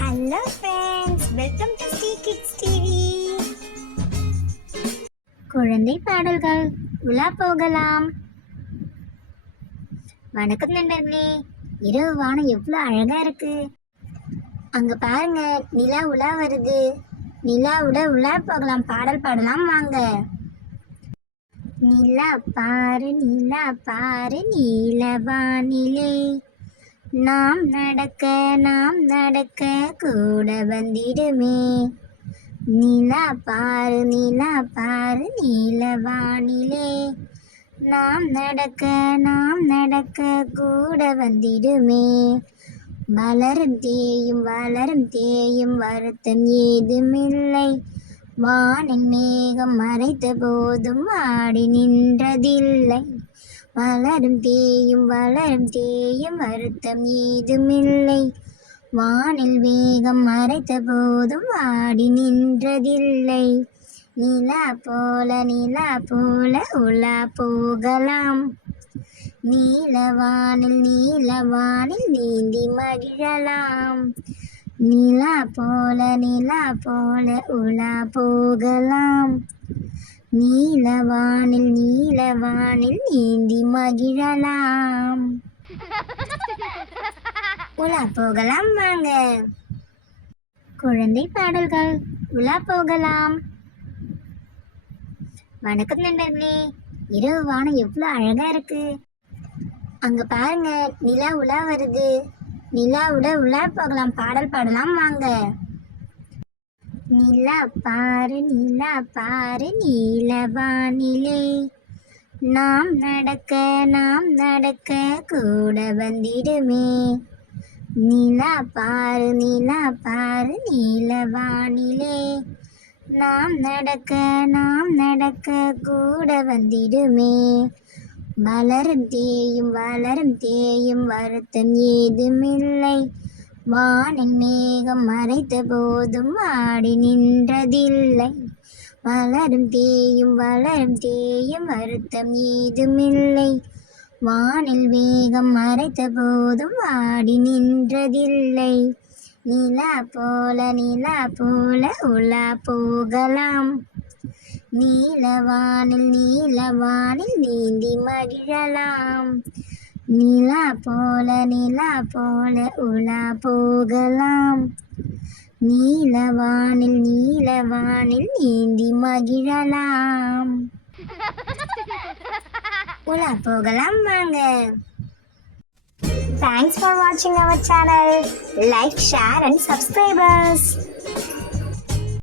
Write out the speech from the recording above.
Hello friends, welcome to Sri kids TV. குழந்தை பாடல்கள் உலா போகலாம். வணக்கம் நண்பர்களே. இரவு வானம் எவ்வளோ அழகா இருக்கு. அங்க பாருங்க, நிலா உலா வருது. நிலாவுட உலா போகலாம், பாடல் பாடலாம் வாங்க. நிலா பாரு நிலா பாரு நீலவானிலே, நாம் நடக்க கூட வந்திடுமே. நிலா பாரு நீலவானிலே, நாம் நடக்க கூட வந்திடுமே. வளரும் தேயும் வருத்தம் ஏதுமில்லை, வானின் மேகம் மறைத்த போதும் ஆடி நின்றதில்லை. வளரும் தேயும் வருத்தம் ஏதுமில்லை, வானில் வேகம் மறைத்த போதும் ஆடி நின்றதில்லை. நிலா போல உலா போகலாம், நீலவானில் நீந்தி மகிழலாம். நிலா போல உலா போகலாம், நீலவானில் நீந்தி மகிழலாம். உலா போகலாம் வாங்க. குழந்தை பாடல்கள் உலா போகலாம். வணக்கம் நண்பர்களே. இரவு வானம் எவ்வளோ அழகா இருக்கு. அங்க பாருங்க, நிலா உலா வருது. நிலாவுட உலா போகலாம், பாடல் பாடலாம் வாங்க. நிலா பாரு நீலவானிலே, நாம் நடக்க கூட வந்திடுமே. நிலா பாரு நீலவானிலே, நாம் நடக்க கூட வந்திடுமே. வளரும் தேயும் வருத்தம் ஏதுமில்லை, வானின் மேகம் மறைத்த போதும் ஆடி நின்றதில்லை. வளரும் தேயும் வருத்தம் ஏதுமில்லை, வானில் வேகம் மறைத்த போதும் ஆடி நின்றதில்லை. நிலா போல உலா போகலாம், நீலவானில் நீந்தி மகிழலாம். நிலா போல உலா போகலாம், நீலவானில் நீந்தி மகிழலாம். உலா போகலாம் வாங்க. Thanks for watching our channel. Like, share and subscribe us.